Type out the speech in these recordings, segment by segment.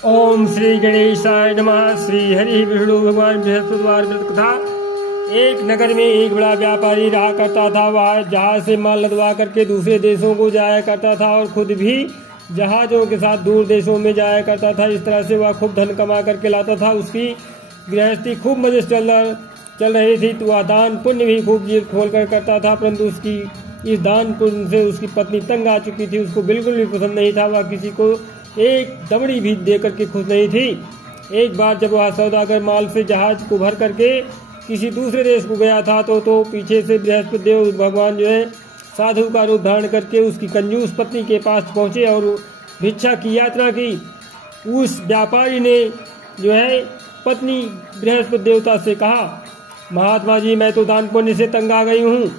ओम श्री गणेशाय नमः। श्री हरि विष्णु भगवान बृहस्पतिवार व्रत कथा। एक नगर में एक बड़ा व्यापारी रहा करता था। वह जहाज से माल लदवा करके दूसरे देशों को जाया करता था और खुद भी जहाज़ों के साथ दूर देशों में जाया करता था। इस तरह से वह खूब धन कमा करके लाता था। उसकी गृहस्थी खूब मजे से चल रही थी। तो वह दान पुण्य भी खूब जी खोल कर करता था, परंतु उसकी इस दान पुण्य से उसकी पत्नी तंग आ चुकी थी। उसको बिल्कुल भी पसंद नहीं था। वह किसी को एक दमड़ी भी दे करके खुश नहीं थी। एक बार जब वह सौदागर माल से जहाज को भर करके किसी दूसरे देश को गया था तो पीछे से बृहस्पति देव भगवान जो है साधु का रूप धारण करके उसकी कंजूस पत्नी के पास पहुंचे और भिक्षा की यात्रा की। उस व्यापारी ने जो है पत्नी बृहस्पति देवता से कहा, महात्मा जी, मैं तो दान पुण्य से तंग आ गई हूँ।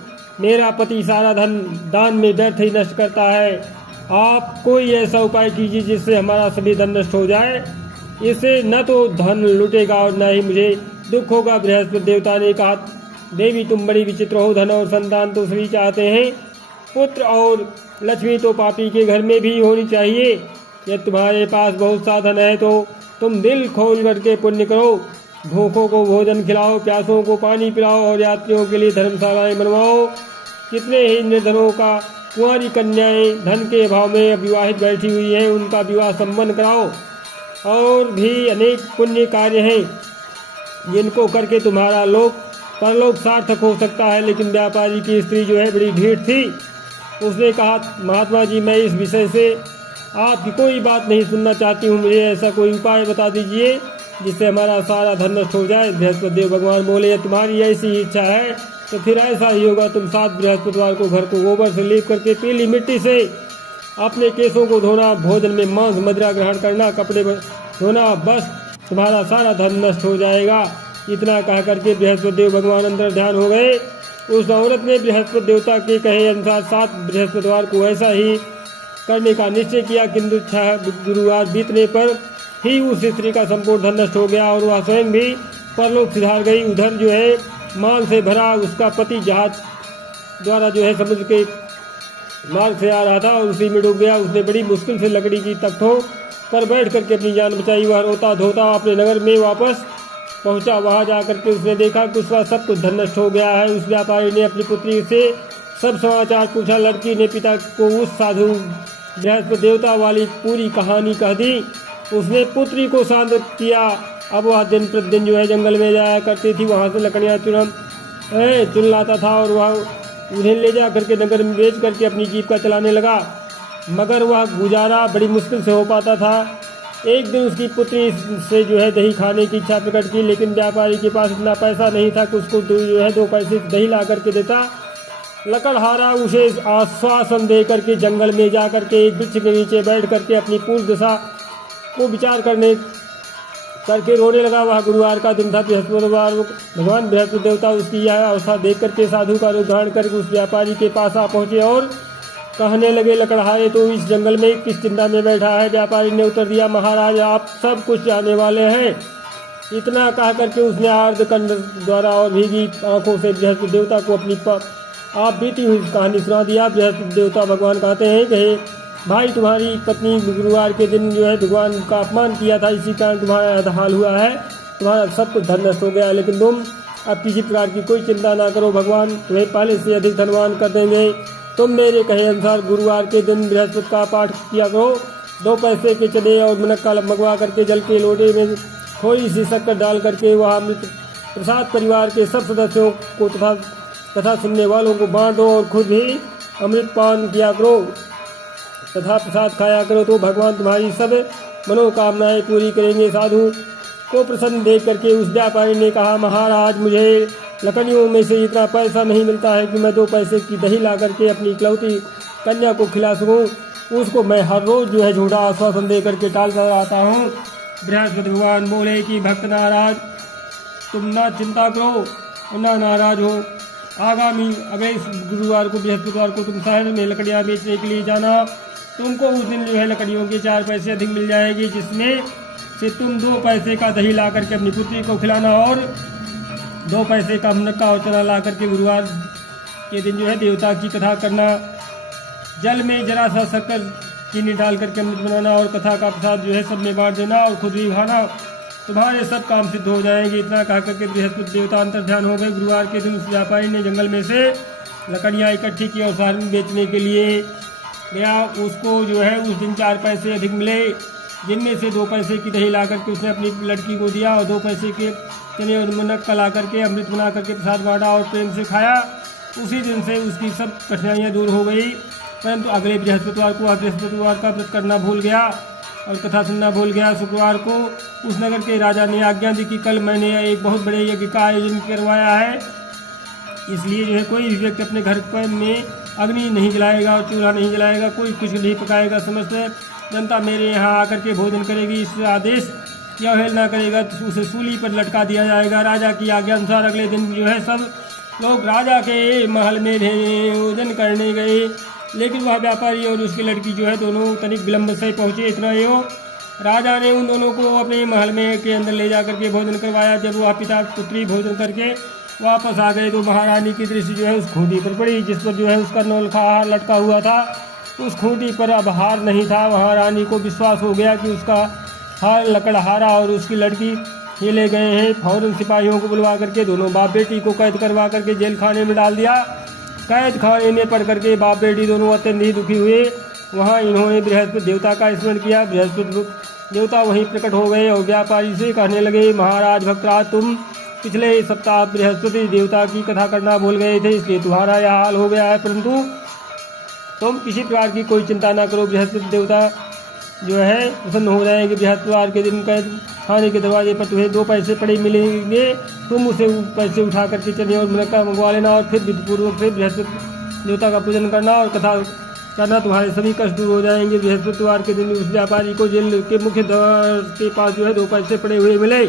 मेरा पति सारा धन दान में व्यर्थ ही नष्ट करता है। आप कोई ऐसा उपाय कीजिए जिससे हमारा सभी धन नष्ट हो जाए। इससे न तो धन लुटेगा और न ही मुझे दुख होगा। बृहस्पति देवता ने कहा, देवी तुम बड़ी विचित्र हो। धन और संतान तो सभी चाहते हैं, पुत्र और लक्ष्मी तो पापी के घर में भी होनी चाहिए। यदि तुम्हारे पास बहुत सा धन है तो तुम दिल खोल करके पुण्य करो। भूखों को भोजन खिलाओ, प्यासों को पानी पिलाओ और यात्रियों के लिए धर्मशालाएं बनवाओ। कितने ही निर्धनों का कुंवारी कन्याएं धन के अभाव में अविवाहित बैठी हुई हैं, उनका विवाह संपन्न कराओ। और भी अनेक पुण्य कार्य हैं जिनको करके तुम्हारा लोक परलोक सार्थक हो सकता है। लेकिन व्यापारी की स्त्री जो है बड़ी ढीठ थी। उसने कहा, महात्मा जी, मैं इस विषय से आपकी कोई बात नहीं सुनना चाहती हूँ। मुझे ऐसा कोई उपाय बता दीजिए जिससे हमारा सारा धन नष्ट हो जाए। बृहस्पति देव भगवान बोले, तुम्हारी ऐसी इच्छा है तो फिर ऐसा ही होगा। तुम 7 बृहस्पतिवार को घर को गोबर से लेप करके पीली मिट्टी से अपने केसों को धोना, भोजन में मांस मदिरा ग्रहण करना, कपड़े धोना, बस तुम्हारा सारा धन नष्ट हो जाएगा। इतना कह करके बृहस्पति देव भगवान अंदर ध्यान हो गए। उस औरत ने बृहस्पति देवता के कहे अनुसार 7 बृहस्पतिवार को ऐसा ही करने का निश्चय किया। किंतु 6 गुरुवार बीतने पर ही उस स्त्री का संपूर्ण धन नष्ट हो गया और वह स्वयं भी परलोक सिधार गई। उधर जो है माल से भरा उसका पति जहाज द्वारा जो है समुद्र के मार्ग से आ रहा था और उसी में डूब गया। उसने बड़ी मुश्किल से लकड़ी की तख्तों पर बैठ करके अपनी जान बचाई। वह रोता धोता अपने नगर में वापस पहुंचा। वहां जाकर के उसने देखा कि उसका सब कुछ धन नष्ट हो गया है। उस व्यापारी ने अपनी पुत्री से सब समाचार पूछा। लड़की ने पिता को उस साधु बृहस्पति देवता वाली पूरी कहानी कह दी। उसने पुत्री को शांत किया। अब वह दिन प्रतिदिन जो है जंगल में जाया करती थी। वहाँ से लकड़ियाँ चुन लाता था और वह उन्हें ले जा करके नगर में बेच करके अपनी जीविका चलाने लगा। मगर वह गुजारा बड़ी मुश्किल से हो पाता था। एक दिन उसकी पुत्री से जो है दही खाने की इच्छा प्रकट की, लेकिन व्यापारी के पास इतना पैसा नहीं था कि उसको जो है 2 पैसे दही ला करके देता। लकड़हारा उसे आश्वासन दे करके जंगल में जा करके एक वृक्ष के नीचे बैठ करके अपनी पूर्व दशा को विचार करके रोने लगा। वह गुरुवार का दिन था। बृहस्पतिवार भगवान बृहस्पति देवता उसकी यह अवस्था देख करके साधु का रूप धारण करके उस व्यापारी के पास आ पहुंचे और कहने लगे, लकड़हारे तो इस जंगल में किस चिंता में बैठा है? व्यापारी ने उत्तर दिया, महाराज, आप सब कुछ जाने वाले हैं। इतना कह करके उसने आर्द्रकंड द्वारा और भीगी आंखों से बृहस्पति देवता को अपनी आप बीती हुई कहानी सुना दिया। बृहस्पति देवता भगवान कहते हैं कि भाई, तुम्हारी पत्नी गुरुवार के दिन जो है भगवान का अपमान किया था, इसी कारण तुम्हारा हाल हुआ है। तुम्हारा सब कुछ धन नष्ट हो गया। लेकिन तुम अब किसी प्रकार की कोई चिंता ना करो, भगवान तुम्हें पहले से अधिक धनवान कर देंगे। तुम मेरे कहे अनुसार गुरुवार के दिन बृहस्पति का पाठ किया करो। 2 पैसे के चने और मुनक्का मंगवा करके जल के लोटे में थोड़ी सी शक्कर डाल करके वह अमृत प्रसाद परिवार के सब सदस्यों को तथा कथा सुनने वालों को बांटो और खुद भी अमृत पान किया करो तथा प्रसाद खाया करो, तो भगवान तुम्हारी सब मनोकामनाएं पूरी करेंगे। साधु को प्रसन्न देख करके उस व्यापारी ने कहा, महाराज, मुझे लकड़ियों में से इतना पैसा नहीं मिलता है कि मैं 2 पैसे की दही ला करके अपनी इकलौती कन्या को खिला सकूं। उसको मैं हर रोज जो है झूठा आश्वासन दे करके टालता रहता हूँ। बृहस्पति भगवान बोले कि भक्त नाराज, तुम ना चिंता करो, ना नाराज हो। आगामी अगले गुरुवार को बृहस्पतिवार को तुम शहर में लकड़ियाँ बेचने के लिए जाना। तुमको उस दिन जो है लकड़ियों के 4 पैसे अधिक मिल जाएगी, जिसमें से तुम 2 पैसे का दही ला करके अपनी पुत्री को खिलाना और 2 पैसे का मुनक्का और चना ला करके गुरुवार के दिन जो है देवता की कथा करना। जल में जरा सा शक्कर चीनी डाल करके अमृत बनाना और कथा का प्रसाद जो है सब में बांट देना और खुद भी खाना, तुम्हारे सब काम सिद्ध हो जाएंगे। इतना कह करके बृहस्पति देवता अंतर ध्यान हो गए। गुरुवार के दिन उस व्यापारी ने जंगल में से लकड़ियाँ इकट्ठी की और शहर में बेचने के लिए गया। उसको जो है उस दिन 4 पैसे अधिक मिले, जिनमें से 2 पैसे की दही ला करके उसने अपनी लड़की को दिया और 2 पैसे के चने और मुनक्का ला करके अमृत बना करके प्रसाद बांटा और प्रेम से खाया। उसी दिन से उसकी सब कठिनाइयाँ दूर हो गई। परंतु अगले बृहस्पतिवार का व्रत करना भूल गया और कथा सुनना भूल गया। शुक्रवार को उस नगर के राजा ने आज्ञा दी कि कल मैंने एक बहुत बड़े यज्ञ का आयोजन करवाया है, इसलिए जो है कोई भी व्यक्ति अपने घर पर में अग्नि नहीं जलाएगा और चूल्हा नहीं जलाएगा, कोई कुछ नहीं पकाएगा। समस्त जनता मेरे यहाँ आकर के भोजन करेगी। इस आदेश की अवहेलना करेगा तो उसे सूली पर लटका दिया जाएगा। राजा की आज्ञा अनुसार अगले दिन जो है सब लोग राजा के महल में भोजन करने गए, लेकिन वह व्यापारी और उसकी लड़की जो है दोनों तनिक विलम्ब से पहुँचे। इतना ही हो, राजा ने उन दोनों को अपने महल में के अंदर ले जा करके भोजन करवाया। जब वह पिता पुत्री भोजन करके वापस आ गए तो महारानी की दृष्टि जो है उस खूंटी पर पड़ी जिस पर जो है उसका नौलखा हार लटका हुआ था। उस खूंटी पर अब हार नहीं था। महारानी को विश्वास हो गया कि उसका हार लकड़हारा और उसकी लड़की ये ले गए हैं। फौरन सिपाहियों को बुलवा करके दोनों बाप बेटी को कैद करवा करके जेल खाने में डाल दिया। कैद खाने में पड़ करके बाप बेटी दोनों अत्यंत ही दुखी हुए। वहाँ इन्होंने बृहस्पति देवता का स्मरण किया। बृहस्पति देवता वहीं प्रकट हो गए और व्यापारी से कहने लगे, महाराज भक्तराज, तुम पिछले सप्ताह बृहस्पति देवता की कथा करना भूल गए थे, इसलिए तुम्हारा यह हाल हो गया है। परंतु तुम किसी प्रकार की कोई चिंता ना करो, बृहस्पति देवता जो है प्रसन्न हो जाएंगे। बृहस्पतिवार के दिन कैद खाने के दरवाजे पर तुम्हें 2 पैसे पड़े मिलेंगे, तुम उसे पैसे उठा करके चने और मुनक्का मंगवा लेना और फिर विधिपूर्वक से बृहस्पति देवता का पूजन करना और कथा करना, तुम्हारे सभी कष्ट दूर हो जाएंगे। बृहस्पतिवार के दिन उस व्यापारी को जेल के मुख्य द्वार के पास जो है 2 पैसे पड़े हुए मिले।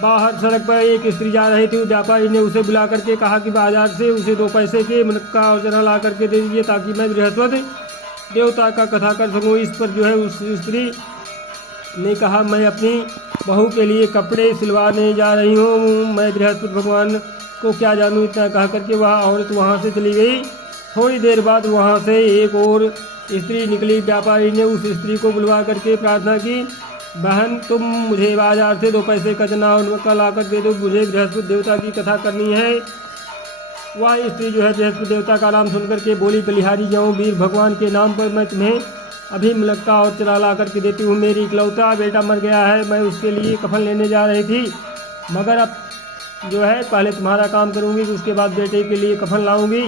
बाहर सड़क पर एक स्त्री जा रही थी। व्यापारी ने उसे बुला करके कहा कि बाजार से उसे 2 पैसे के मुनक्का और चना ला करके दे दीजिए ताकि मैं बृहस्पति देवता का कथा कर सकूँ। इस पर जो है उस स्त्री ने कहा, मैं अपनी बहू के लिए कपड़े सिलवाने जा रही हूँ, मैं बृहस्पति भगवान को क्या जानूँ। इतना कह करके वह औरत वहाँ से चली गई। थोड़ी देर बाद वहाँ से एक और स्त्री निकली। व्यापारी ने उस स्त्री को बुलवा करके प्रार्थना की, बहन तुम मुझे बाजार से 2 पैसे का चना और मुनक्का ला कर दे दो, मुझे बृहस्पति देवता की कथा करनी है। वह स्त्री जो है बृहस्पति देवता का नाम सुनकर के बोली, बलिहारी जाऊँ, वीर भगवान के नाम पर मैं तुम्हें अभी मुनक्का और चना ला करके देती हूँ। मेरी इकलौता बेटा मर गया है, मैं उसके लिए कफन लेने जा रही थी, मगर अब जो है पहले तुम्हारा काम करूँगी, उसके बाद बेटे के लिए कफन लाऊंगी।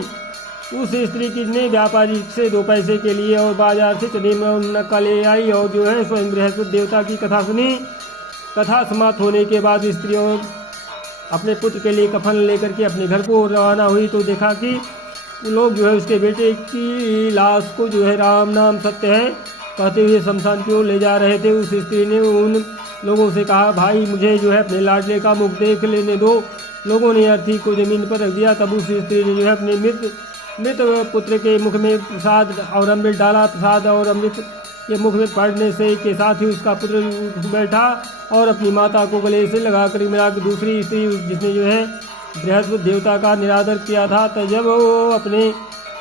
उस स्त्री की ने व्यापारी से 2 पैसे के लिए और बाजार से चने में मुनक्का ले आई और जो है स्वयं बृहस्पति देवता की कथा सुनी। कथा समाप्त होने के बाद स्त्री और अपने पुत्र के लिए कफन लेकर के अपने घर को रवाना हुई तो देखा कि लोग जो है उसके बेटे की लाश को जो है राम नाम सत्य है कहते हुए शमशान की ओर ले जा रहे थे। उस स्त्री ने उन लोगों से कहा, भाई मुझे जो है अपने लाडले का मुख देख लेने दो। लोगों ने अर्थी को जमीन पर रख दिया। तब उस स्त्री ने जो है अपने मृत पुत्र के मुख में प्रसाद और अमृत डाला। प्रसाद और अमृत के मुख में पड़ने से के साथ ही उसका पुत्र उठ बैठा और अपनी माता को गले से लगाकर मिला। दूसरी स्त्री जिसने जो है बृहस्पति देवता का निरादर किया था, तो जब वो अपने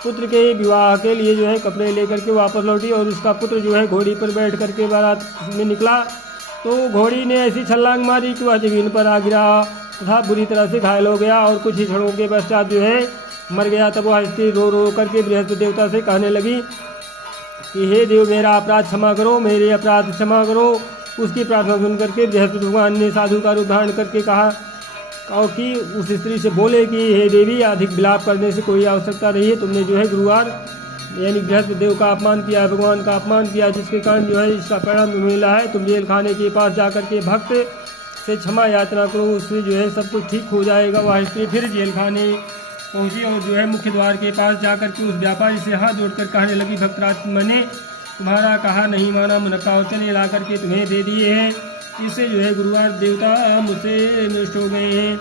पुत्र के विवाह के लिए जो है कपड़े लेकर के वापस लौटी और उसका पुत्र जो है घोड़ी पर बैठ करके बारात में निकला तो घोड़ी ने ऐसी छलांग मारी कि वह जमीन पर आ गिरा तथा बुरी तरह से घायल हो गया और कुछ ही क्षणों के पश्चात जो है मर गया। तब वह स्त्री रो रो करके बृहस्पति देवता से कहने लगी कि हे देव, मेरा अपराध क्षमा करो, मेरे अपराध क्षमा करो। उसकी प्रार्थना सुन करके बृहस्पति भगवान ने साधु का रूप धारण करके कहा और कि उस स्त्री से बोले कि हे देवी, अधिक विलाप करने से कोई आवश्यकता नहीं है। तुमने जो है गुरुवार यानी बृहस्पति देव का अपमान किया, भगवान का अपमान किया, जिसके कारण जो है इसका परिणाम तुम्हें मिला है। तुम जेल खाने के पास जाकर के भक्त से क्षमा याचना करो, उससे जो है सब कुछ ठीक हो जाएगा। वह स्त्री फिर जेल खाने पहुंची और जो है मुख्य द्वार के पास जाकर के उस व्यापारी से हाथ जोड़कर कहने लगी, भक्तराज, मैंने तुम्हारा कहा नहीं माना, मुनक्का और चने ला करके तुम्हें दे दिए हैं। इससे जो है गुरुवार देवता मुझसे नष्ट हो गए हैं,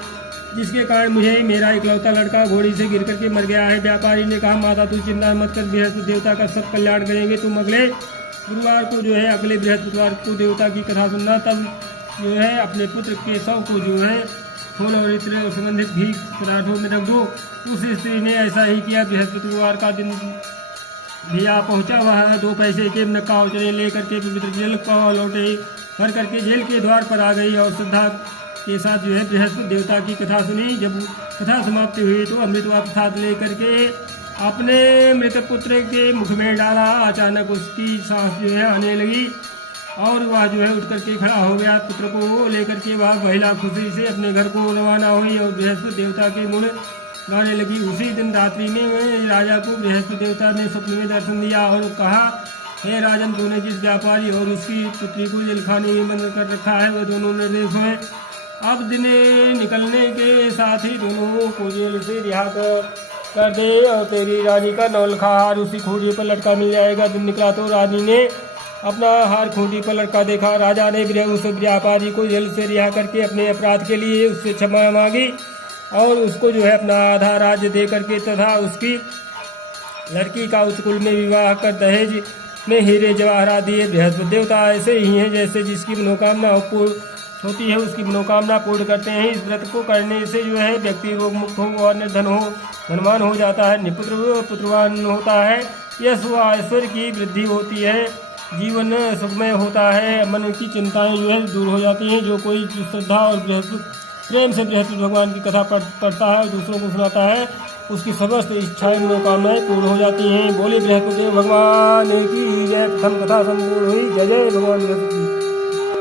जिसके कारण मुझे मेरा इकलौता लड़का घोड़ी से गिर करके मर गया है। व्यापारी ने कहा, माता तू चिंता मत कर, बृहस्पति देवता का सब कल्याण करेंगे। तुम अगले गुरुवार को जो है अगले बृहस्पतिवार को देवता की कथा सुनना। तब जो है अपने पुत्र के शव को जो है फूल और इत्र और सुगंधित घी पदार्थों में रख दो। उस स्त्री ने ऐसा ही किया। बृहस्पतिवार का दिन भी आ पहुँचा। वह 2 पैसे के नक्का उचरे लेकर के पवित्र जल पाँव लौटे भर करके जेल के द्वार पर आ गई और श्रद्धा के साथ जो है बृहस्पति देवता की कथा सुनी। जब कथा समाप्ति हुई तो अमृत व प्रसाद लेकर के अपने मृत पुत्र के मुख में डाला। अचानक उसकी सांस जो है आने लगी और वह जो है उठ करके खड़ा हो गया। पुत्र को लेकर के वह महिला खुशी से अपने घर को रवाना हुई और बृहस्पति देवता के गुण गाने लगी। उसी दिन रात्रि में राजा को बृहस्पति देवता ने स्वप्न में दर्शन दिया और कहा, हे राजन, तूने जिस व्यापारी और उसकी पुत्री को जेलखाने में बंद कर रखा है वह दोनों निर्दोष हैं। अब दिन निकलने के साथ ही दोनों को जेल से रिहा कर दे और तेरी रानी का नौलखा हार उसी खूंटी पर लटका मिल जाएगा। दिन निकला तो रानी ने अपना हार खूंटी पर लटका देखा। राजा ने उस व्यापारी को जेल से रिहा करके अपने अपराध के लिए उससे क्षमा मांगी और उसको जो है अपना आधा राज्य दे करके तथा उसकी लड़की का उच्च कुल में विवाह कर दहेज में हीरे जवाहरात दिए। बृहस्पति देवता ऐसे ही हैं जैसे जिसकी मनोकामना होती है उसकी मनोकामना पूर्ण करते हैं। इस व्रत को करने से जो है व्यक्ति रोग मुक्त हो और धनवान हो जाता है, निपुत्र पुत्रवान होता है, यश व ऐश्वर्य की वृद्धि होती है, जीवन सुखमय होता है, मन की चिंताएं जो है दूर हो जाती हैं। जो कोई श्रद्धा और प्रेम से बृहस्पति भगवान की कथा पढ़ता है और दूसरों को सुनाता है उसकी समस्त इच्छाएं मनोकामनाएं पूर्ण हो जाती हैं। बोले बृहस्पति भगवान की जय। प्रथम कथा संपूर्ण हुई। जय जय भगवान बृहस्पति।